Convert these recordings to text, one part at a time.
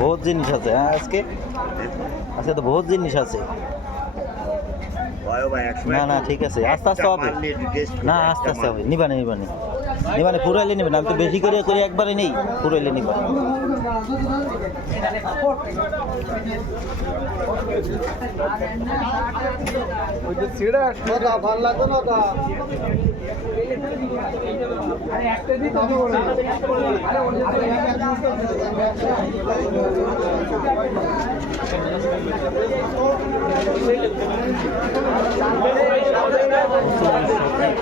বহুত জিনিস আছে। হ্যাঁ, আজকে তো বহুত জিনিস আছে। না না ঠিক আছে, আস্তে আস্তে হবে। না আস্তে আস্তে হবে, নিবানে পুরাইলে নিবেন। আমি তো বেশি করে একবারে নেই, পুরাইলে নিবা। ভালো লাগতো না।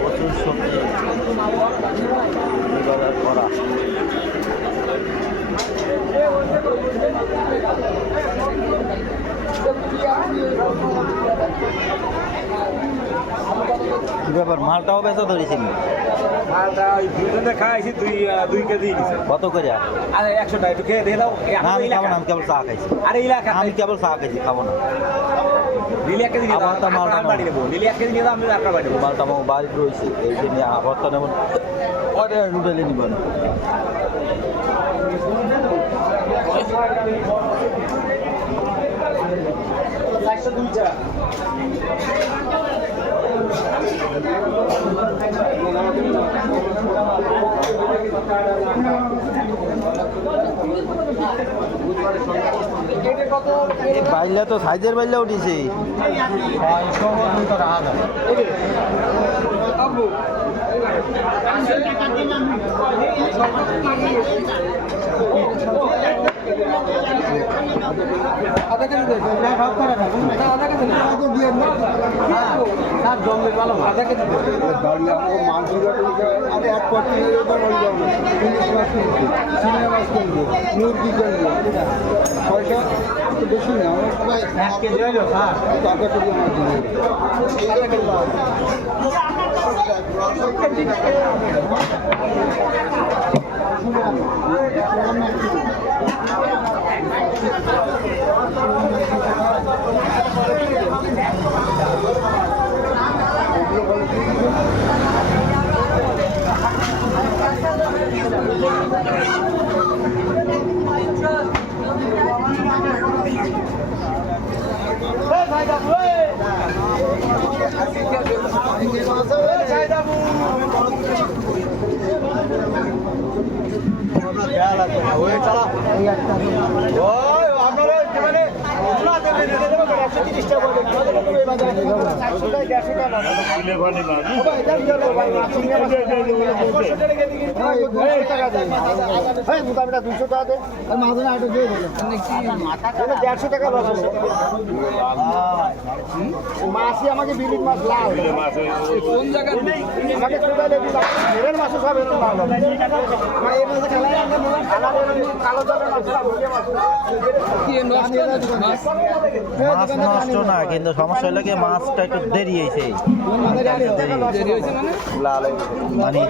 প্রচুর সবজি করা। কি ব্যাপার, মালটাও বেচা ধরেছি? মালটা ওই দুজনে খাইছি 2 কেজি নিছে। কত করে? আরে 100 টাকা, একটু খেয়ে দেখে দাও। আমি খাবো না, আমি কেবল চা খাইছি। আরে ইলাকা আমি কেবল চা খাইছি, খাবো না। লিলি 1 কেজি নিয়ে আবার তো মালটা বাড়ি নেবো। লিলি 1 কেজি নিয়ে আমি আপনার বাড়ি নেবো। মালটা আমার বাড়িতে রয়েছে, এই নিয়ে আবার তো নেব। পরে রুটেলে নিব না। বাইলা তো সাইজের বাইলা উঠিছে। বেশি না, মাছই আমাকে বিলিক মাছ লাল কোন জায়গায় আমাকে মাছ সব মাছ নষ্ট না, কিন্তু সমস্যা হলে মাছটা একটু দেরি হয়েছে। মানে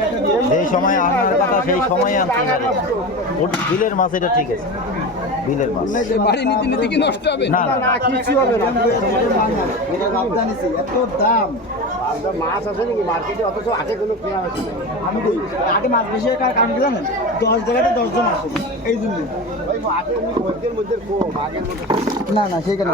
যেই সময় আনার কথা সেই সময় আনতে পারে। বিলের মাছ এটা ঠিক আছে, বিলের মাছ বাড়ি নীতি নীতি কি নষ্ট হবে? না না কিছু হবে না। এত দাম মাছ আছে নাকি মার্কেটে, অথচ আটে কোনো কেনা হচ্ছে। আমি আটে মাছ বেশি কারণ কি জানেন, 10 জায়গাতে 10 জন আসে, এই জন্য। না না সেখানে